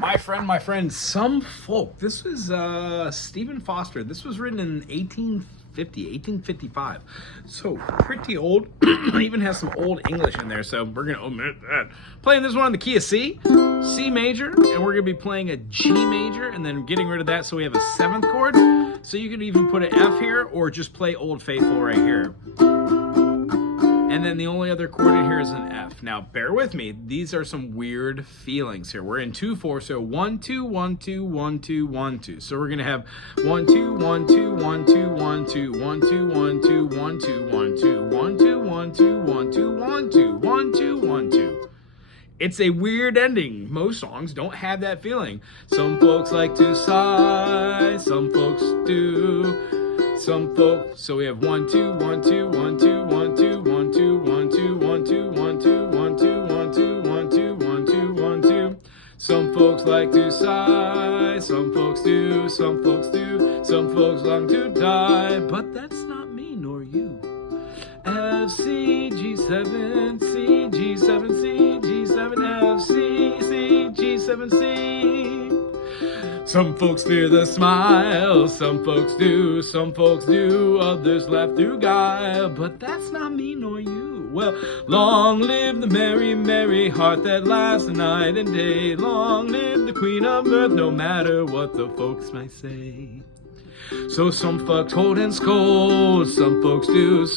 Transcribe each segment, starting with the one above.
My friend, some folk. This was Stephen Foster. This was written in 1855. So pretty old. Even has some old English in there, so we're gonna omit that. Playing this one on the key of C, C major, and we're gonna be playing a G major, and then getting rid of that so we have a 7th chord. So you could even put an F here, or just play Old Faithful right here. And then the only other chord in here is an F. Now, bear with me. These are some weird feelings here. We're in 2/4, so 1 2 1 2 1 2 1 2. So we're gonna have 1 2 1 2 1 2 1 2 1 2 1 2 1 2 1 2 1 2 1 2 1 2 1 2 1 2 1 2. It's a weird ending. Most songs don't have that feeling. Some folks like to sigh, some folks do. Some folks, so we have 1 2 1 2 1 2 1 2 1 2 1 2 1 2 1 2 1 2 1 2 1 2 1 2 1 2. Some folks like to sigh, some folks do, some folks do, some folks long to die, but that's not me nor you. F C G7 C G7 C G7 F C C G7 C. Some folks fear the smile, some folks do, others laugh through guile, but that's not me nor you. Well, long live the merry, merry heart that lasts night and day. Long live the Queen of Mirth, no matter what the folks might say. So some folks hold and scold, some folks do,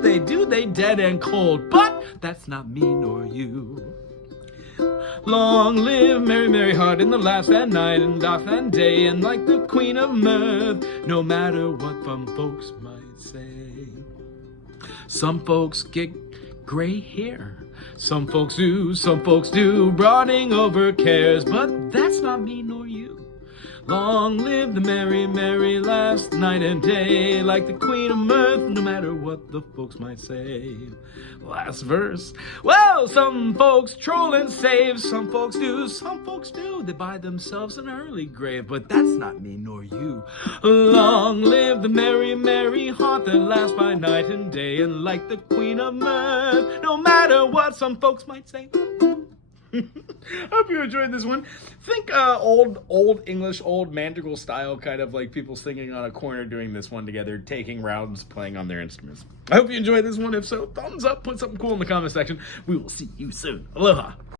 they dead and cold, but that's not me nor you. Long live merry, merry heart in the laughs at night and doff and day, and like the Queen of Mirth, no matter what some folks might say. Some folks get gray hair, some folks do, brooding over cares, but that's not me nor you. Long live the merry, merry laughs night and day, like the Queen of Mirth, no matter what the folks might say. Last verse. Well, some folks troll and save, some folks do, they buy themselves an early grave, but that's not me nor you. Long live the merry, merry heart that lasts by night and day, and like the Queen of Mirth, no matter what some folks might say. I hope you enjoyed this one. Think old English, old madrigal style, kind of like people singing on a corner doing this one together, taking rounds, playing on their instruments. I hope you enjoyed this one. If so, thumbs up, put something cool in the comment section. We will see you soon. Aloha.